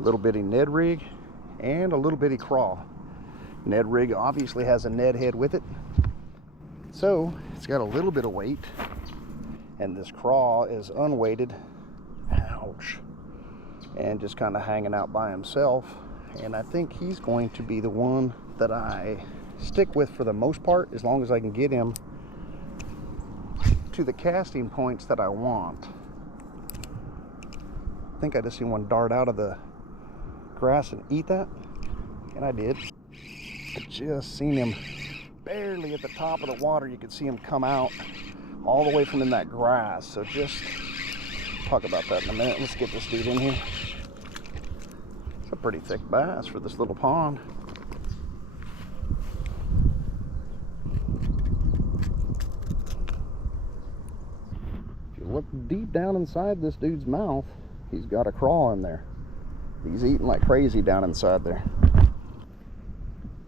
little bitty Ned rig, and a little bitty craw. Ned rig obviously has a Ned head with it, so it's got a little bit of weight, and this craw is unweighted, ouch, and just kind of hanging out by himself. And I think he's going to be the one that I stick with for the most part, as long as I can get him to the casting points that I want. I think I just seen one dart out of the grass and eat that, and I did. I just seen him barely at the top of the water. You could see him come out all the way from in that grass. So just talk about that in a minute. Let's get this dude in here. It's a pretty thick bass for this little pond. If you look deep down inside this dude's mouth, he's got a craw in there. He's eating like crazy down inside there.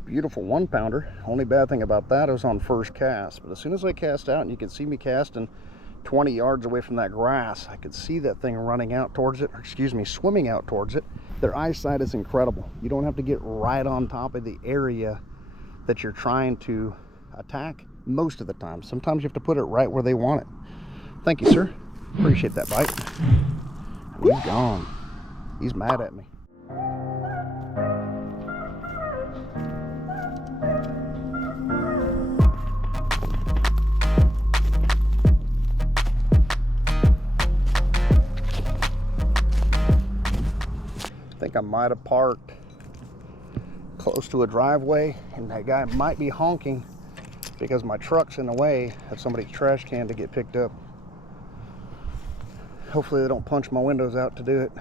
Beautiful 1-pounder. Only bad thing about that is on first cast. But as soon as I cast out, and you can see me casting 20 yards away from that grass, I could see that thing running out towards it, or excuse me, swimming out towards it. Their eyesight is incredible. You don't have to get right on top of the area that you're trying to attack most of the time. Sometimes you have to put it right where they want it. Thank you, sir. Appreciate that bite. He's gone. He's mad at me. I think I might have parked close to a driveway, and that guy might be honking because my truck's in the way of somebody's trash can to get picked up. Hopefully they don't punch my windows out to do it.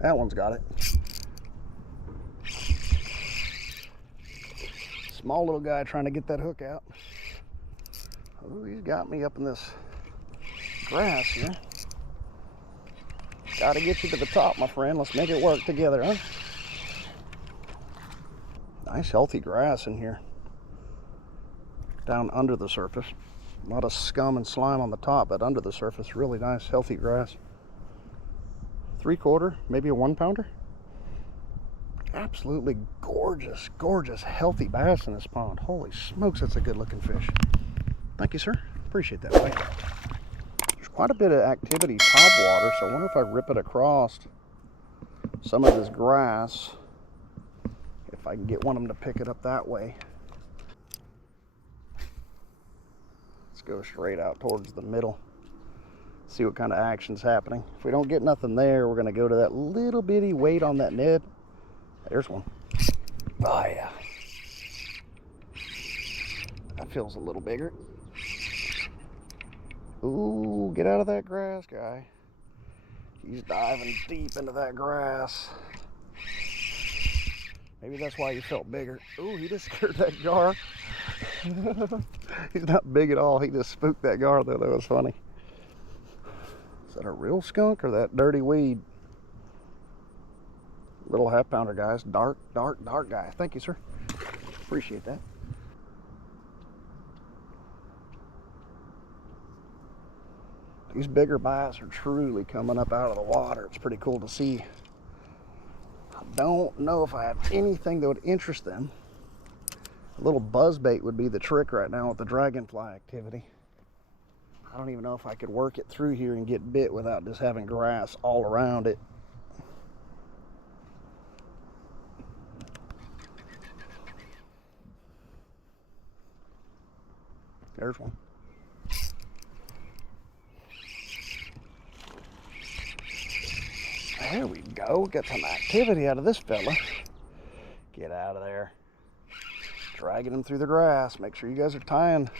That one's got it. Small little guy trying to get that hook out. Oh, he's got me up in this grass here. Gotta get you to the top, my friend. Let's make it work together, huh? Nice healthy grass in here. Down under the surface. A lot of scum and slime on the top, but under the surface, really nice healthy grass. 3/4, maybe a 1-pounder. Absolutely gorgeous, gorgeous, healthy bass in this pond. Holy smokes, that's a good looking fish. Thank you, sir. Appreciate that, buddy. There's quite a bit of activity topwater, so I wonder if I rip it across some of this grass, if I can get one of them to pick it up that way. Let's go straight out towards the middle. See what kind of action's happening. If we don't get nothing there, we're going to go to that little bitty weight on that Ned. There's one. Oh yeah. That feels a little bigger. Ooh, get out of that grass, guy. He's diving deep into that grass. Maybe that's why he felt bigger. Ooh, he just scared that gar. He's not big at all. He just spooked that gar though. That was funny. Is that a real skunk or that dirty weed? Little 1/2-pounder, guys. Dark, dark, dark guy. Thank you, sir. Appreciate that. These bigger bass are truly coming up out of the water. It's pretty cool to see. I don't know if I have anything that would interest them. A little buzzbait would be the trick right now with the dragonfly activity. I don't even know if I could work it through here and get bit without just having grass all around it. There's one. There we go. Got some activity out of this fella. Get out of there. Dragging him through the grass. Make sure you guys are tying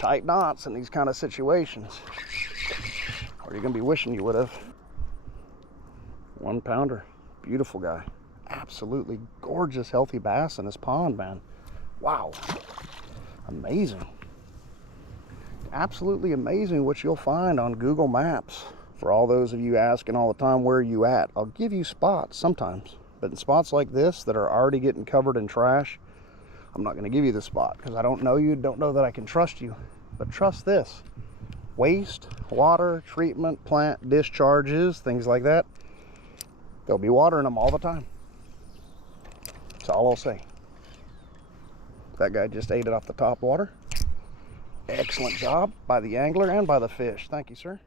tight knots in these kind of situations, or you're gonna be wishing you would have. 1-pounder. Beautiful guy. Absolutely gorgeous, healthy bass in this pond, man. Wow. Amazing. Absolutely amazing what you'll find on Google Maps For all those of you asking all the time, where are you at? I'll give you spots sometimes, but in spots like this that are already getting covered in trash, I'm not going to give you the spot because I don't know you, don't know that I can trust you. But trust this: waste, water, treatment, plant discharges, things like that, they'll be watering them all the time. That's all I'll say. That guy just ate it off the top water. Excellent job by the angler and by the fish. Thank you, sir.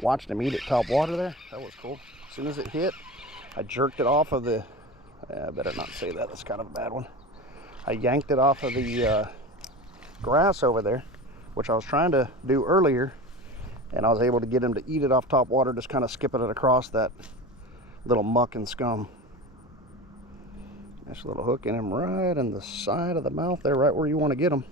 Watched him eat it top water there. That was cool. As soon as it hit, I jerked it off of the, I better not say that, that's kind of a bad one. I yanked it off of the grass over there, which I was trying to do earlier, and I was able to get him to eat it off top water, just kind of skipping it across that little muck and scum. Nice little hook in him right in the side of the mouth there, right where you want to get him.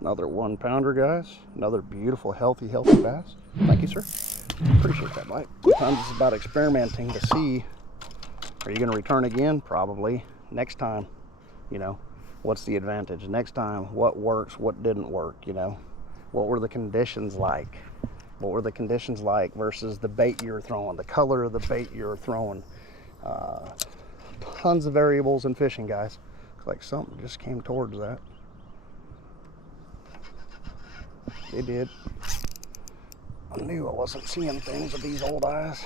Another 1 pounder, guys. Another beautiful, healthy bass. Thank you, sir. Appreciate that bite. Sometimes it's about experimenting to see, are you going to return again? Probably. Next time, you know, what's the advantage? Next time, what works, what didn't work, you know? What were the conditions like? What were the conditions like versus the bait you were throwing, the color of the bait you were throwing? Tons of variables in fishing, guys. Looks like something just came towards that. It did. I knew I wasn't seeing things with these old eyes.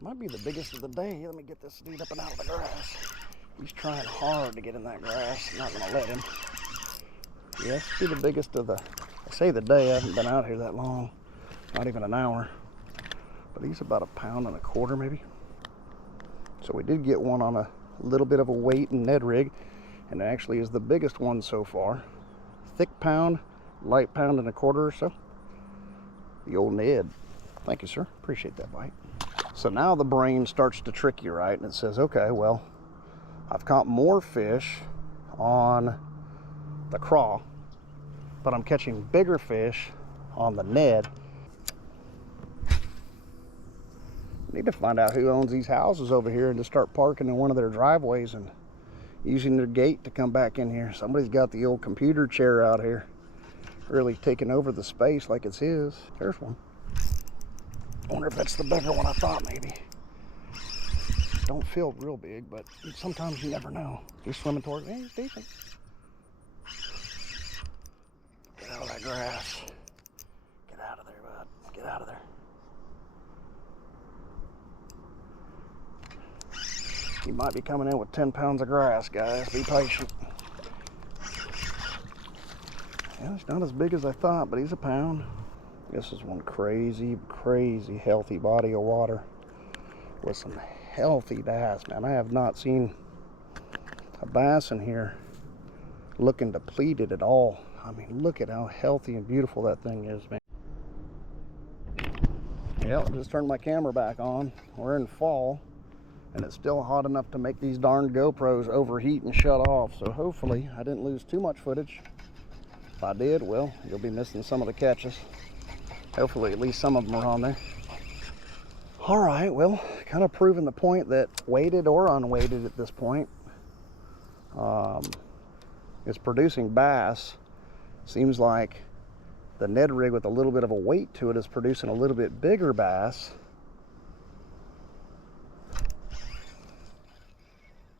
Might be the biggest of the day. Let me get this dude up and out of the grass. He's trying hard to get in that grass. I'm not gonna let him. Yes, be the biggest of the, I say the day, I haven't been out here that long. Not even an hour. But he's about 1.25 pounds maybe. So we did get one on a little bit of a weight and Ned rig, and it actually is the biggest one so far. Thick pound, light 1.25 pounds or so. The old Ned. Thank you, sir. Appreciate that bite. So now the brain starts to trick you, right? And it says, okay, well, I've caught more fish on the craw, but I'm catching bigger fish on the Ned. Need to find out who owns these houses over here and just start parking in one of their driveways and using their gate to come back in here. Somebody's got the old computer chair out here, really taking over the space like it's his. There's one. I wonder if that's the bigger one I thought maybe. Don't feel real big, but sometimes you never know. He's swimming towards me. Hey, he's decent. Get out of that grass. Get out of there, bud. Get out of there. He might be coming in with 10 pounds of grass, guys. Be patient. Yeah, it's not as big as I thought, but he's 1 pound. This is one crazy, crazy healthy body of water with some healthy bass, man. I have not seen a bass in here looking depleted at all. I mean, look at how healthy and beautiful that thing is, man. Yeah, I just turned my camera back on. We're in fall, and it's still hot enough to make these darn GoPros overheat and shut off. So hopefully I didn't lose too much footage. If I did, well, you'll be missing some of the catches. Hopefully at least some of them are on there. All right, well, kind of proving the point that weighted or unweighted at this point is producing bass. Seems like the Ned rig with a little bit of a weight to it is producing a little bit bigger bass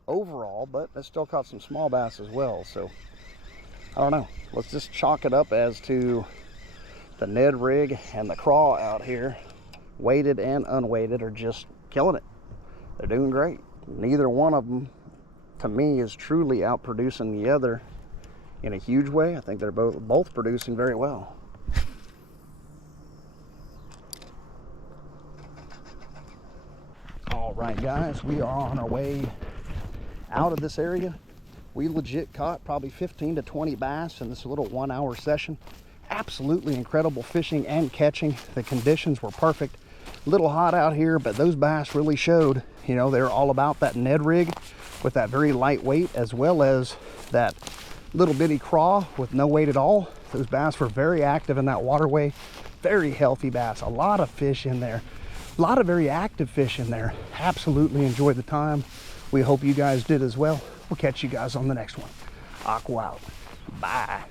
overall, but it still caught some small bass as well. So I don't know, let's just chalk it up as to the Ned rig and the craw out here, weighted and unweighted, are just killing it. They're doing great. Neither one of them to me is truly outproducing the other in a huge way. I think they're both producing very well. All right, guys, we are on our way out of this area. We legit caught probably 15 to 20 bass in this little 1 hour session. Absolutely incredible fishing and catching. The conditions were perfect. A little hot out here, but those bass really showed, you know, they're all about that Ned rig with that very light weight, as well as that little bitty craw with no weight at all. Those bass were very active in that waterway. Very healthy bass. A lot of fish in there. A lot of very active fish in there. Absolutely enjoyed the time. We hope you guys did as well. We'll catch you guys on the next one. Aqua out. Bye.